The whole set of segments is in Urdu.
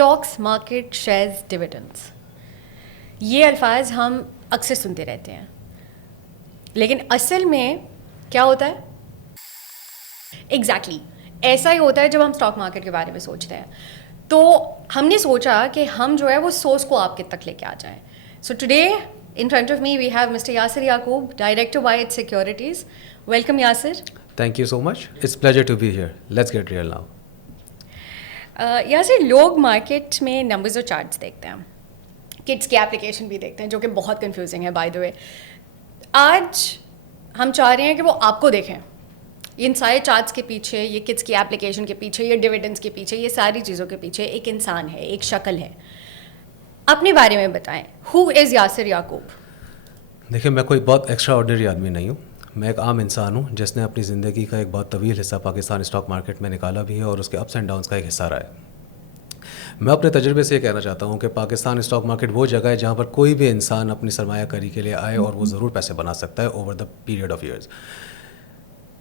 اسٹاکس مارکیٹ شیئرز ڈویڈنڈس, یہ الفاظ ہم اکثر سنتے رہتے ہیں, لیکن اصل میں کیا ہوتا ہے؟ ایگزیکٹلی ایسا ہی ہوتا ہے جب ہم اسٹاک مارکیٹ کے بارے میں سوچتے ہیں. تو ہم نے سوچا کہ ہم جو ہے وہ سورس کو آپ کے تک لے کے آ جائیں. So today in front of me we have Mr. Yasir Yaqoob, Director Wyatt Securities. Welcome Yasir. Thank you so much. It's pleasure to be here. Let's get real now. Yasir, لوگ مارکیٹ میں نمبرز اور چارٹس دیکھتے ہیں, کٹس کی اپلیکیشن بھی دیکھتے ہیں جو کہ بہت کنفیوزنگ ہے بائی دا وے. آج ہم چاہ رہے ہیں کہ وہ آپ کو دیکھیں, ان سارے چارٹس کے پیچھے, یہ کٹس کی اپلیکیشن کے پیچھے, یہ ڈویڈنڈس کے پیچھے, یہ ساری چیزوں کے پیچھے ایک انسان ہے, ایک شکل ہے. اپنے بارے میں بتائیں, ہو از یاسر یعقوب؟ دیکھیں, میں کوئی بہت ایکسٹرا آرڈنری آدمی نہیں ہوں. میں ایک عام انسان ہوں جس نے اپنی زندگی کا ایک بہت طویل حصہ پاکستان اسٹاک مارکیٹ میں نکالا بھی ہے اور اس کے اپس اینڈ ڈاؤنس کا ایک حصہ رہا ہے. میں اپنے تجربے سے یہ کہنا چاہتا ہوں کہ پاکستان اسٹاک مارکیٹ وہ جگہ ہے جہاں پر کوئی بھی انسان اپنی سرمایہ کاری کے لیے آئے اور وہ ضرور پیسے بنا سکتا ہے over the period of years.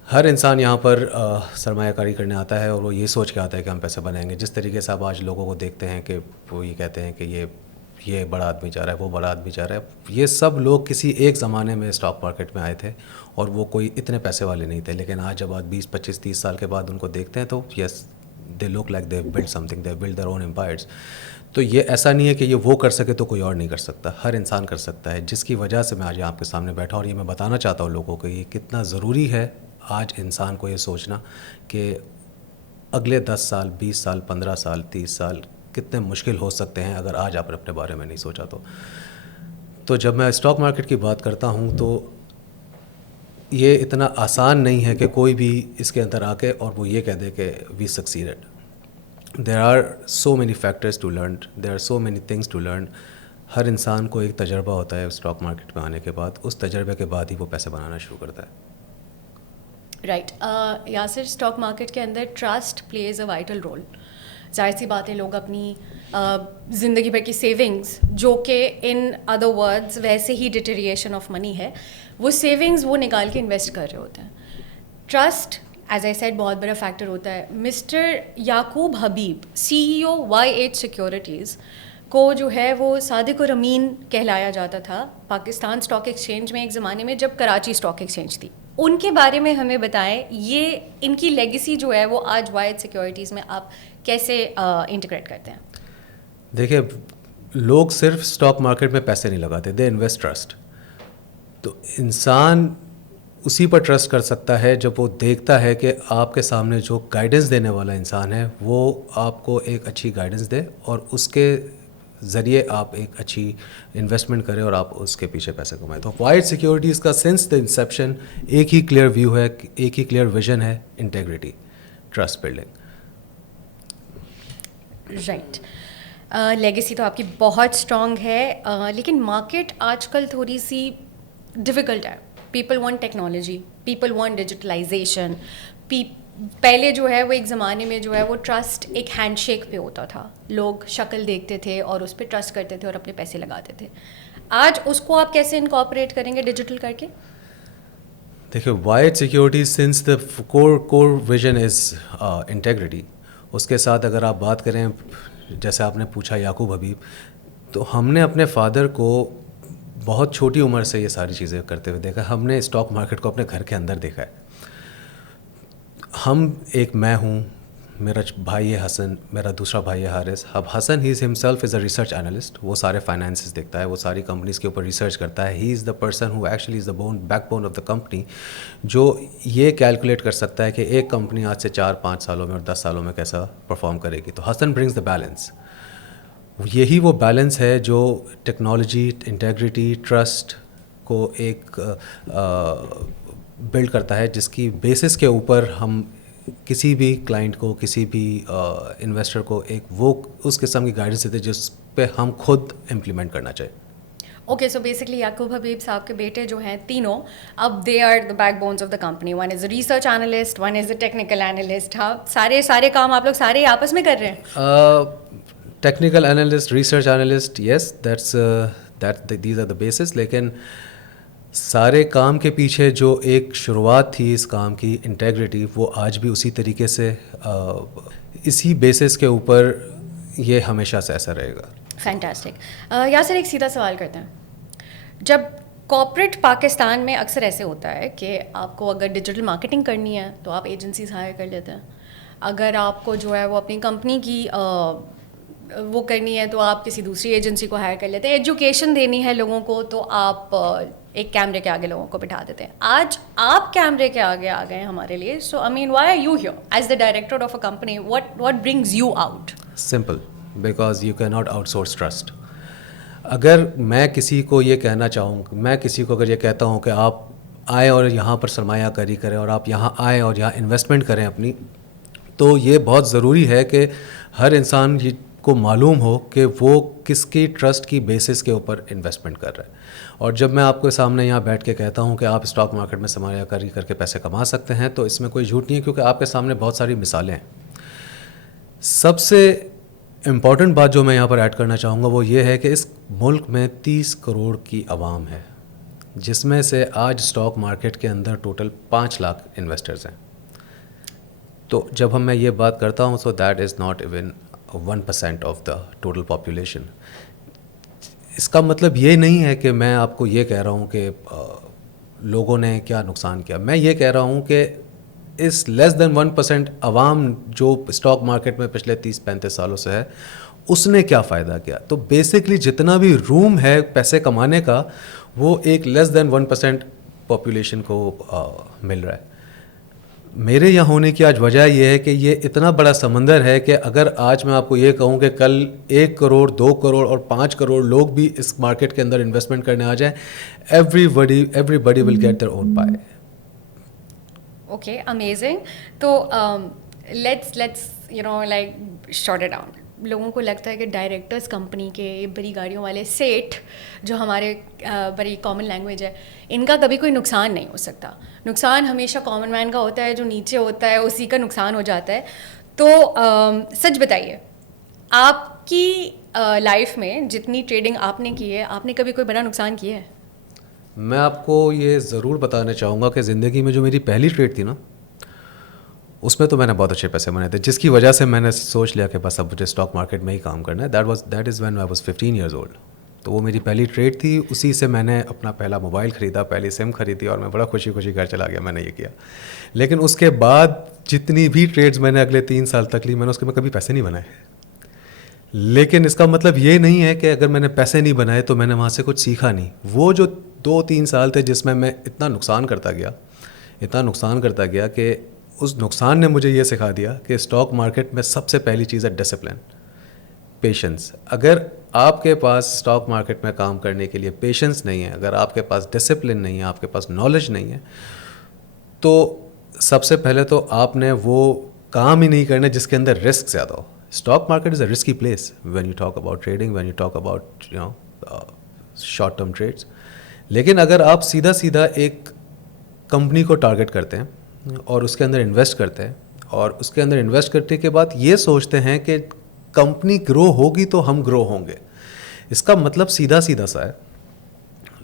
ہر انسان یہاں پر سرمایہ کاری کرنے آتا ہے اور وہ یہ سوچ کے آتا ہے کہ ہم پیسے بنائیں گے. جس طریقے سے آپ آج لوگوں کو دیکھتے ہیں کہ وہ یہ کہتے ہیں کہ یہ بڑا آدمی جا رہا ہے, وہ بڑا آدمی جا رہا ہے, یہ سب لوگ کسی ایک زمانے میں اسٹاک مارکیٹ میں آئے تھے اور وہ کوئی اتنے پیسے والے نہیں تھے. لیکن آج جب آپ 20, 25, 30 سال کے بعد ان کو دیکھتے ہیں تو yes they look like they build something, they build their own empires. تو یہ ایسا نہیں ہے کہ یہ وہ کر سکے تو کوئی اور نہیں کر سکتا, ہر انسان کر سکتا ہے. جس کی وجہ سے میں آج آپ کے سامنے بیٹھا اور یہ میں بتانا چاہتا ہوں لوگوں کو یہ کتنا ضروری ہے آج انسان کو یہ سوچنا کہ اگلے 10 سال, 20 سال, 15 سال, 30 سال کتنے مشکل ہو سکتے ہیں اگر آج آپ نے اپنے بارے میں نہیں سوچا تو جب میں اسٹاک مارکیٹ کی بات کرتا ہوں تو یہ اتنا آسان نہیں ہے کہ کوئی بھی اس کے اندر آ کے اور وہ یہ کہہ دے کہ we succeeded. There are so many factors to learn, there are so many things to learn. ہر انسان کو ایک تجربہ ہوتا ہے اسٹاک مارکیٹ میں آنے کے بعد, اس تجربے کے بعد ہی وہ پیسے بنانا شروع کرتا ہے. رائٹ. یاسر, اسٹاک مارکیٹ کے اندر trust plays a vital role. ظاہر سی بات ہے, لوگ اپنی زندگی بھر کی سیونگز, جو کہ ان ادر ورڈز ویسے ہی ڈیٹیریشن آف منی ہے, وہ سیونگز وہ نکال کے انویسٹ کر رہے ہوتے ہیں. ٹرسٹ ایز آئی سیڈ بہت بڑا فیکٹر ہوتا ہے. مسٹر یعقوب حبیب, CEO YH سیکیورٹیز کو جو ہے وہ صادق اور امین کہلایا جاتا تھا پاکستان اسٹاک ایکسچینج میں ایک زمانے میں جب کراچی اسٹاک ایکسچینج تھی. ان کے بارے میں ہمیں بتائیں, یہ ان کی لیگیسی جو ہے وہ آج YH سیکیورٹیز میں آپ کیسے انٹیگریٹ کرتے ہیں؟ دیکھیں, لوگ صرف اسٹاک مارکیٹ میں پیسے نہیں لگاتے, دے انویسٹ ٹرسٹ. تو انسان اسی پر ٹرسٹ کر سکتا ہے جب وہ دیکھتا ہے کہ آپ کے سامنے جو گائیڈنس دینے والا انسان ہے وہ آپ کو ایک اچھی گائیڈنس دے اور اس کے ذریعے آپ ایک اچھی انویسٹمنٹ کریں اور آپ اس کے پیچھے پیسے کمائیں. تو وائٹ سیکیورٹیز کا سنس دا انسیپشن ایک ہی کلیئر ویو ہے, ایک ہی کلیئر ویژن ہے, integrity, trust building. Right. Legacy تو آپ کی بہت اسٹرانگ ہے, لیکن مارکیٹ آج کل تھوڑی سی ڈیفیکلٹ ہے. People want technology, people want digitalization. پہلے جو ہے وہ ایک زمانے میں جو ہے وہ ٹرسٹ ایک ہینڈ شیک پہ ہوتا تھا, لوگ شکل دیکھتے تھے اور اس پہ ٹرسٹ کرتے تھے اور اپنے پیسے لگاتے تھے. آج اس کو آپ کیسے انکارپوریٹ کریں گے ڈیجیٹل کر کے؟ دیکھیے, white securities since the core vision is integrity. اس کے ساتھ اگر آپ بات کریں, جیسے آپ نے پوچھا یعقوب حبیب, تو ہم نے اپنے فادر کو بہت چھوٹی عمر سے یہ ساری چیزیں کرتے ہوئے دیکھا. ہم نے اسٹاک مارکیٹ کو اپنے گھر کے اندر دیکھا ہے. میں ہوں, میرا بھائی ہے حسن, میرا دوسرا بھائی ہے حارث. اب Hasan he himself is a research analyst, وہ سارے فائنانسز دیکھتا ہے, وہ ساری کمپنیز کے اوپر ریسرچ کرتا ہے. He is the person who actually is the backbone of the company, جو یہ کیلکولیٹ کر سکتا ہے کہ ایک کمپنی آج سے 4-5 سالوں میں اور 10 سالوں میں کیسا پرفارم کرے گی. تو حسن برنگز دا بیلنس. یہی وہ بیلنس ہے جو ٹیکنالوجی, انٹیگریٹی, ٹرسٹ کو ایک بلڈ کرتا ہے, جس کی بیسس کے اوپر ہم کسی بھی کلائنٹ کو, کسی بھی انویسٹر کو ایک وہ اس قسم کی گائیڈنس دیتے جس پہ ہم خود امپلیمنٹ کرنا چاہیں. اوکے, سو بیسکلی یعقوب حبیب صاحب کے بیٹے جو ہیں تینوں, اب they are the backbones of the company. One is a research analyst, one is a technical analyst. ہاں, سارے کام آپ لوگ سارے آپس میں کر رہے ہیں. Technical analyst, research analyst, yes these are the basis. لیکن سارے کام کے پیچھے جو ایک شروعات تھی اس کام کی, انٹیگریٹی, وہ آج بھی اسی طریقے سے اسی بیسس کے اوپر یہ ہمیشہ سے ایسا رہے گا. فینٹاسٹک. یاسر ایک سیدھا سوال کرتے ہیں, جب کارپوریٹ پاکستان میں اکثر ایسے ہوتا ہے کہ آپ کو اگر ڈیجیٹل مارکیٹنگ کرنی ہے تو آپ ایجنسیز ہائر کر لیتے ہیں, اگر آپ کو جو ہے وہ اپنی کمپنی کی وہ کرنی ہے تو آپ کسی دوسری ایجنسی کو ہائر کر لیتے ہیں, ایجوکیشن دینی ہے لوگوں کو تو آپ ایک کیمرے کے آگے لوگوں کو بٹھا دیتے ہیں. آج آپ کیمرے کے آگے آ گئے ہیں ہمارے لیے, so I mean why are you here as the director of a company, what brings you out? Simple, because you can not outsource trust. اگر میں کسی کو یہ کہنا چاہوں, میں کسی کو اگر یہ کہتا ہوں کہ آپ آئیں اور یہاں پر سرمایہ کاری کریں اور آپ یہاں آئیں اور یہاں انویسٹمنٹ کریں اپنی, تو یہ بہت ضروری ہے کہ ہر انسان کو معلوم ہو کہ وہ کس کی ٹرسٹ کی بیسس کے اوپر انویسٹمنٹ کر رہا ہے. اور جب میں آپ کے سامنے یہاں بیٹھ کے کہتا ہوں کہ آپ اسٹاک مارکیٹ میں سرمایہ کاری کر کے پیسے کما سکتے ہیں, تو اس میں کوئی جھوٹ نہیں ہے, کیونکہ آپ کے سامنے بہت ساری مثالیں ہیں. سب سے امپورٹنٹ بات جو میں یہاں پر ایڈ کرنا چاہوں گا وہ یہ ہے کہ اس ملک میں 30 کروڑ کی عوام ہے, جس میں سے آج اسٹاک مارکیٹ کے اندر ٹوٹل 5 لاکھ انویسٹرز ہیں. تو جب میں یہ بات کرتا ہوں تو that is not even 1% of the total population. اس کا مطلب یہ نہیں ہے کہ میں آپ کو یہ کہہ رہا ہوں کہ لوگوں نے کیا نقصان کیا. میں یہ کہہ رہا ہوں کہ اس لیس دین 1% عوام جو اسٹاک مارکیٹ میں پچھلے 30-35 سالوں سے ہے, اس نے کیا فائدہ کیا. تو بیسکلی جتنا بھی روم ہے پیسے کمانے کا وہ ایک لیس دین 1% پاپولیشن کو مل رہا ہے. میرے یہاں ہونے کی آج وجہ یہ ہے کہ یہ اتنا بڑا سمندر ہے کہ اگر آج میں آپ کو یہ کہوں کہ کل 1 کروڑ 2 کروڑ اور 5 کروڑ لوگ بھی اس مارکیٹ کے اندر انویسٹمنٹ کرنے آ جائیں, everybody will get their own pie. Okay, amazing. تو let's you know like short it down. لوگوں کو لگتا ہے کہ ڈائریکٹرز کمپنی کے بڑی گاڑیوں والے سیٹ جو ہمارے بڑی کامن لینگویج ہے, ان کا کبھی کوئی نقصان نہیں ہو سکتا. نقصان ہمیشہ کامن مین کا ہوتا ہے, جو نیچے ہوتا ہے اسی کا نقصان ہو جاتا ہے. تو سچ بتائیے, آپ کی لائف میں جتنی ٹریڈنگ آپ نے کی ہے, آپ نے کبھی کوئی بڑا نقصان کیا ہے؟ میں آپ کو یہ ضرور بتانا چاہوں گا کہ زندگی میں جو میری پہلی ٹریڈ تھی نا, اس میں تو میں نے بہت اچھے پیسے بنائے تھے, جس کی وجہ سے میں نے سوچ لیا کہ بس اب مجھے اسٹاک مارکیٹ میں ہی کام کرنا ہے. That is when I was 15 years old. تو وہ میری پہلی ٹریڈ تھی, اسی سے میں نے اپنا پہلا موبائل خریدا, پہلی سم خریدی, اور میں بڑا خوشی گھر چلا گیا, میں نے یہ کیا. لیکن اس کے بعد جتنی بھی ٹریڈز میں نے اگلے 3 سال تک لی, میں نے اس کے میں کبھی پیسے نہیں بنائے. لیکن اس کا مطلب یہ نہیں ہے کہ اگر میں نے پیسے نہیں بنائے تو میں نے وہاں سے کچھ سیکھا نہیں. وہ جو 2-3 سال تھے جس میں اتنا نقصان کرتا گیا کہ اس نقصان نے مجھے یہ سکھا دیا کہ اسٹاک مارکیٹ میں سب سے پہلی چیز ہے ڈسپلن, پیشنس. اگر آپ کے پاس اسٹاک مارکیٹ میں کام کرنے کے لیے پیشنس نہیں ہے, اگر آپ کے پاس ڈسپلن نہیں ہے, آپ کے پاس نالج نہیں ہے, تو سب سے پہلے تو آپ نے وہ کام ہی نہیں کرنا جس کے اندر رسک زیادہ ہو. Stock market is a risky place when you talk about trading, when you talk about short term trades. لیکن اگر آپ سیدھا ایک کمپنی کو ٹارگٹ کرتے ہیں اور اس کے اندر انویسٹ کرتے ہیں, اور اس کے اندر انویسٹ کرنے کے بعد یہ سوچتے ہیں کہ کمپنی گرو ہوگی تو ہم گرو ہوں گے, اس کا مطلب سیدھا سا ہے.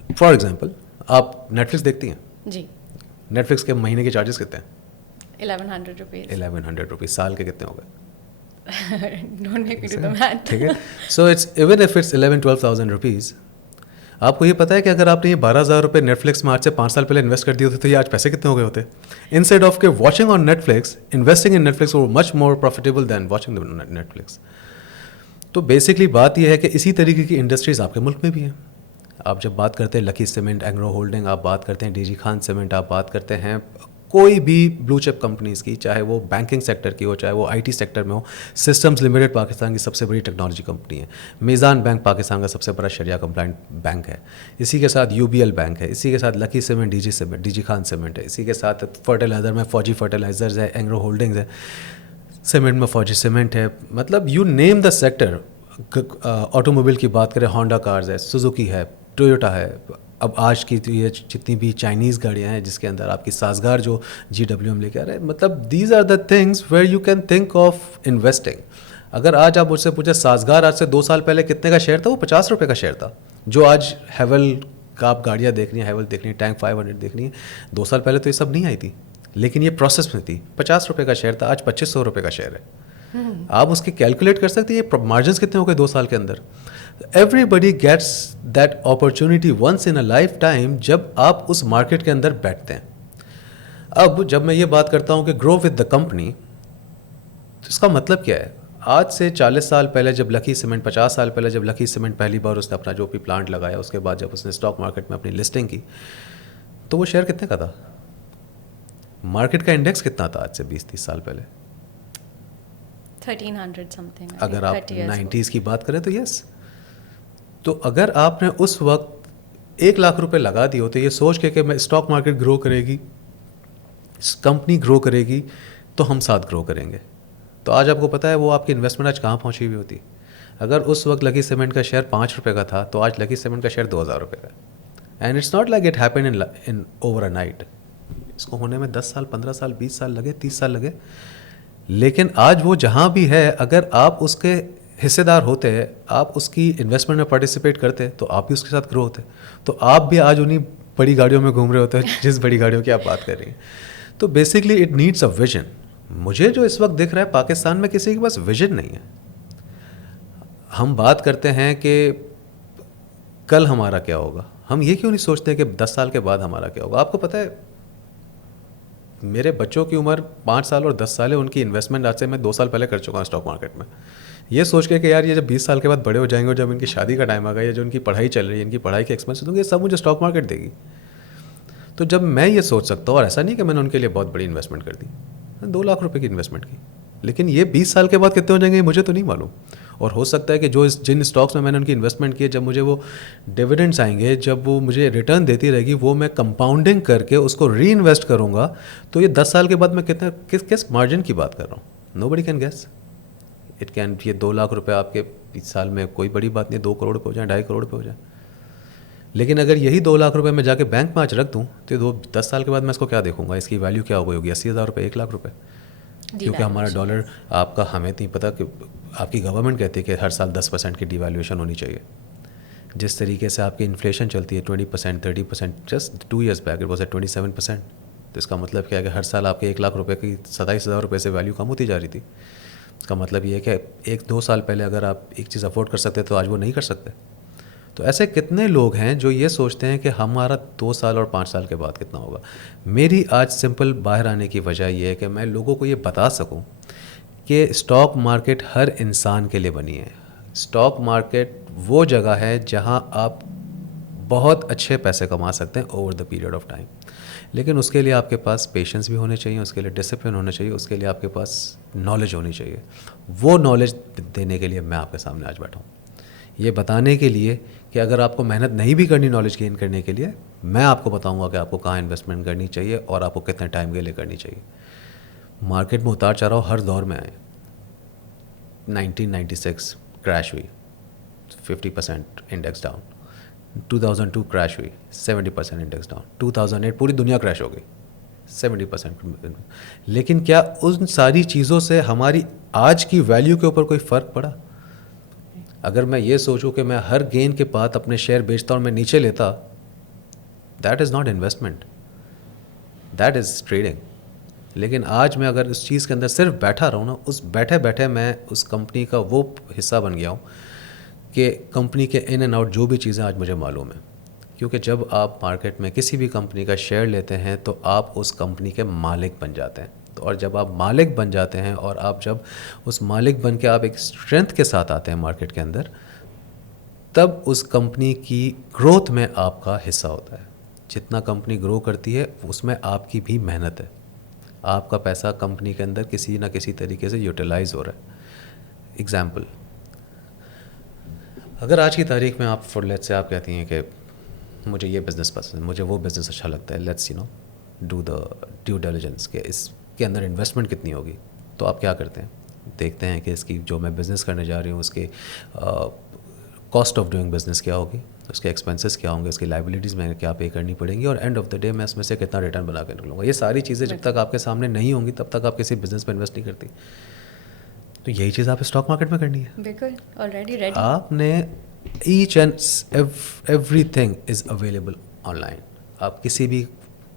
فار ایگزامپل, آپ نیٹ فلکس دیکھتی ہیں؟ جی. نیٹ فلکس کے مہینے کے چارجز کتنے ہیں؟ 1100 روپیز. 1100 روپیز. سال کے کتنے ہو گئے؟ Don't make me do the math. ٹھیک ہے. So it's even if it's 11-12,000 rupees. آپ کو یہ پتا ہے کہ اگر آپ نے یہ 12,000 روپے نیٹ فلکس میں آج سے 5 سال پہلے انویسٹ کر دیے ہوتے تو یہ آج پیسے کتنے ہو گئے ہوتے؟ انسٹیڈ آف کہ watching on Netflix, investing in Netflix much more profitable than watching Netflix. تو بیسکلی بات یہ ہے کہ اسی طریقے کی انڈسٹریز آپ کے ملک میں بھی ہیں. آپ جب بات کرتے ہیں لکی سیمنٹ, اینگرو ہولڈنگ, آپ بات کرتے ہیں ڈی جی خان سیمنٹ, آپ بات کرتے ہیں کوئی بھی بلو چپ کمپنیز کی, چاہے وہ بینکنگ سیکٹر کی ہو, چاہے وہ آئی ٹی سیکٹر میں ہو. سسٹمز لمیٹڈ پاکستان کی سب سے بڑی ٹیکنالوجی کمپنی ہے. میزان بینک پاکستان کا سب سے بڑا شریعہ کمپلائنٹ بینک ہے. اسی کے ساتھ UBL بینک ہے. اسی کے ساتھ lucky cement, D G Khan cement ہے. اسی کے ساتھ فرٹیلائزر میں فوجی فرٹیلائزرز ہے, اینگرو ہولڈنگز ہے. سیمنٹ میں فوجی سیمنٹ ہے. مطلب you name the sector. Auto mobile کی بات کریں, ہونڈا کارز ہے, سوزوکی ہے, ٹویوٹا ہے. اب آج کی یہ جتنی بھی چائنیز گاڑیاں ہیں جس کے اندر آپ کی سازگار جو GWM لے کے آ رہے ہیں, مطلب these are the things where you can think of investing. اگر آج آپ مجھ سے پوچھیں سازگار آج سے 2 سال پہلے کتنے کا شیئر تھا, وہ 50 روپے کا شیئر تھا. جو آج ہیول کا آپ گاڑیاں دیکھ رہی ہیں, ہیول دیکھ رہی ہیں, ٹینک 500 دیکھ رہی ہیں, 2 سال پہلے تو یہ سب نہیں آئی تھی. لیکن یہ پروسیس میں تھی. 50 روپے کا شیئر تھا, آج 2500 روپے کا شیئر ہے. آپ اس کے کیلکولیٹ کر سکتے ہیں یہ مارجنس کتنے ہو گئے 2 سال کے اندر. Everybody gets that opportunity once in a lifetime جب آپ اس مارکیٹ کے اندر بیٹھتے ہیں. اب جب میں یہ بات کرتا ہوں کہ گرو ود دا کمپنی, تو اس کا مطلب کیا ہے؟ آج سے 40 سال پہلے جب لکی سیمنٹ, 50 سال پہلے جب لکی سیمنٹ پہلی بار اس نے اپنا جو بھی پلانٹ لگایا, اس کے بعد جب اس نے اسٹاک مارکیٹ میں اپنی لسٹنگ کی, تو وہ شیئر کتنے کا تھا؟ مارکیٹ کا انڈیکس کتنا تھا آج سے 20-30 سال پہلے؟ 1300 something. اگر آپ 90s کی بات کریں تو یس. تو اگر آپ نے اس وقت 1 لاکھ روپے لگا دی ہوتے یہ سوچ کے کہ میں اسٹاک مارکیٹ گرو کرے گی, کمپنی گرو کرے گی, تو ہم ساتھ گرو کریں گے, تو آج آپ کو پتہ ہے وہ آپ کی انویسٹمنٹ آج کہاں پہنچی ہوئی ہوتی. اگر اس وقت لکی سیمنٹ کا شیئر 5 روپے کا تھا تو آج لکی سیمنٹ کا شیئر 2000 روپے کا. And it's not like it happen in over a night. اس کو ہونے میں 10 سال, 15 سال, 20 سال لگے, 30 سال لگے. لیکن آج وہ جہاں بھی ہے, اگر آپ اس کے حصے دار ہوتے, آپ اس کی انویسٹمنٹ میں پارٹیسپیٹ کرتے, تو آپ بھی اس کے ساتھ گرو ہوتے, تو آپ بھی آج انہیں بڑی گاڑیوں میں گھوم رہے ہوتے جس بڑی گاڑیوں کی آپ بات کر رہی ہیں. تو basically it needs a vision. مجھے جو اس وقت دکھ رہا ہے پاکستان میں کسی کے پاس ویژن نہیں ہے. ہم بات کرتے ہیں کہ کل ہمارا کیا ہوگا, ہم یہ کیوں نہیں سوچتے کہ 10 سال کے بعد ہمارا کیا ہوگا. آپ کو پتہ ہے میرے بچوں کی عمر 5 سال اور 10 سال ہے, ان کی انویسٹمنٹ آج سے میں 2 سال پہلے کر چکا ہوں اسٹاک مارکیٹ میں, یہ سوچ کے کہ یار یہ جب 20 سال کے بعد بڑے ہو جائیں گے اور جب ان کی شادی کا ٹائم آ گا یا جو ان کی پڑھائی چل رہی ہے, ان کی پڑھائی کے ایکسپینس دوں گے, یہ سب مجھے اسٹاک مارکیٹ دے گی. تو جب میں یہ سوچ سکتا ہوں, اور ایسا نہیں کہ میں نے ان کے لیے بہت بڑی انویسٹمنٹ کر دی, 2 لاکھ روپے کی انویسٹمنٹ کی, لیکن یہ 20 سال کے بعد کتنے ہو جائیں گے مجھے تو نہیں معلوم. اور ہو سکتا ہے کہ جن اسٹاکس میں نے ان کی انویسٹمنٹ کی ہے, جب مجھے وہ ڈویڈنڈس آئیں گے, جب وہ مجھے ریٹرن دیتی رہے گی, وہ میں کمپاؤنڈنگ کر کے اس کو ری انویسٹ کروں گا, تو یہ 10 سال کے بعد میں کس مارجن کی بات کر رہا ہوں. نو بڈی کین گیس اٹ کین. یہ 2 لاکھ روپے آپ کے 20 سال میں کوئی بڑی بات نہیں, 2 کروڑ پہ ہو جائیں, 2.5 کروڑ پہ ہو جائیں. لیکن اگر یہی 2 لاکھ روپے میں جا کے بینک میں آج رکھ دوں, تو 10 سال کے بعد میں اس کو کیا دیکھوں گا, اس کی ویلیو کیا ہو گئی ہوگی, 80,000 روپے, 1 لاکھ روپے. کیونکہ ہمارا ڈالر آپ کا, ہمیں نہیں پتہ کہ آپ کی گورنمنٹ کہتی ہے کہ ہر سال 10% کی ڈی ویلیویشن ہونی چاہیے. جس طریقے سے آپ کی انفلیشن چلتی ہے 20%, 30%, just 2 years back it was at 27%. تو اس کا مطلب کیا ہے کہ ہر سال آپ کے 1 لاکھ روپے کی 27,000 روپے سے ویلیو کم ہوتی جا رہی تھی. اس کا مطلب یہ ہے کہ 1-2 سال پہلے اگر آپ ایک چیز افورڈ کر سکتے تو آج وہ نہیں کر سکتے. تو ایسے کتنے لوگ ہیں جو یہ سوچتے ہیں کہ ہمارا 2 سال اور 5 سال کے بعد کتنا ہوگا. میری آج سمپل باہر آنے کی وجہ یہ ہے کہ میں لوگوں کو یہ بتا سکوں کہ اسٹاک مارکیٹ ہر انسان کے لیے بنی ہے. اسٹاک مارکیٹ وہ جگہ ہے جہاں آپ بہت اچھے پیسے کما سکتے ہیں over the period of time, لیکن اس کے لیے آپ کے پاس پیشنس بھی ہونے چاہیے, اس کے لیے ڈسپلن ہونا چاہیے, اس کے لیے آپ کے پاس نالج ہونی چاہیے. وہ نالج دینے کے لیے میں آپ کے سامنے آج بیٹھا ہوں, یہ بتانے کے لیے کہ اگر آپ کو محنت نہیں بھی کرنی نالج گین کرنے کے لیے, میں آپ کو بتاؤں گا کہ آپ کو کہاں انویسٹمنٹ کرنی چاہیے اور آپ کو کتنے ٹائم کے لیے کرنی چاہیے. مارکیٹ میں اتار چڑھاؤ ہر دور میں آئے. 1996 کریش ہوئی, 50% انڈیکس ڈاؤن. 2002 کریش ہوئی, 70% انڈیکس ڈاؤن. 2008 پوری دنیا کریش ہو گئی, 70%. لیکن کیا ان ساری چیزوں سے ہماری آج کی ویلیو کے اوپر کوئی فرق پڑا؟ اگر میں یہ سوچوں کہ میں ہر گین کے بعد اپنے شیئر بیچتا اور میں نیچے لیتا, that is not investment, that is trading. لیکن آج میں اگر اس چیز کے اندر صرف بیٹھا رہوں نا, اس بیٹھے بیٹھے میں اس کمپنی کا وہ حصہ بن گیا ہوں کہ کمپنی کے ان اینڈ آؤٹ جو بھی چیزیں آج مجھے معلوم ہیں. کیونکہ جب آپ مارکیٹ میں کسی بھی کمپنی کا شیئر لیتے ہیں تو آپ اس کمپنی کے مالک بن جاتے ہیں. اور جب آپ مالک بن جاتے ہیں اور آپ جب اس مالک بن کے آپ ایک اسٹرینتھ کے ساتھ آتے ہیں مارکیٹ کے اندر, تب اس کمپنی کی گروتھ میں آپ کا حصہ ہوتا ہے. جتنا کمپنی گرو کرتی ہے اس میں آپ کی بھی محنت ہے, آپ کا پیسہ کمپنی کے اندر کسی نہ کسی طریقے سے یوٹیلائز ہو رہا ہے. ایگزامپل, اگر آج کی تاریخ میں آپ فور لیٹ سے آپ کہتی ہیں کہ مجھے یہ بزنس پسند ہے, مجھے وہ بزنس اچھا لگتا ہے, let's do the due diligence کہ اس کے اندر انویسٹمنٹ کتنی ہوگی. تو آپ کیا کرتے ہیں, دیکھتے ہیں کہ اس کی جو میں بزنس کرنے جا رہی ہوں اس کے کاسٹ آف ڈوئنگ بزنس کیا ہوگی, اس کے ایکسپینسز کیا ہوں گے, اس کی لائبلٹیز میں کیا پے کرنی پڑیں گی, اور اینڈ آف دا ڈے میں اس میں سے کتنا ریٹرن بنا کے نکلوں گا. یہ ساری چیزیں جب تک آپ کے سامنے نہیں ہوں گی تب تک آپ کسی بزنس میں انویسٹ نہیں کرتی. تو یہی چیز آپ اسٹاک مارکیٹ میں کرنی ہے. بالکل آلریڈی ریڈی. آپ نے each and everything is available online. آپ کسی بھی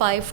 5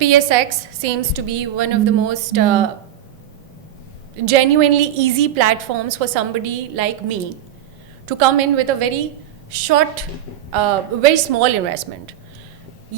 PSX seems to be one of the most genuinely easy platforms for somebody like me to come in with a very short, very small investment.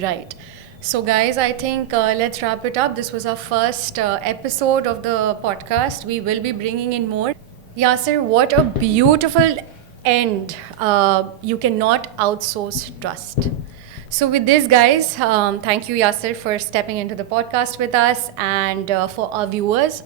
Right. So guys, I think let's wrap it up. This was our first episode of the podcast. We will be bringing in more. Yasir, what a beautiful end. You cannot outsource trust. So with this, guys, thank you Yasir for stepping into the podcast with us, and for our viewers,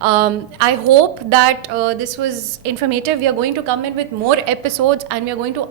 I hope that this was informative. We are going to come in with more episodes and we are going to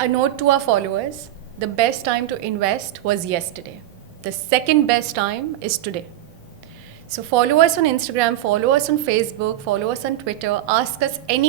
A note to our followers: the best time to invest was yesterday. The second best time is today. So follow us on Instagram, follow us on Facebook, follow us on Twitter. Ask us any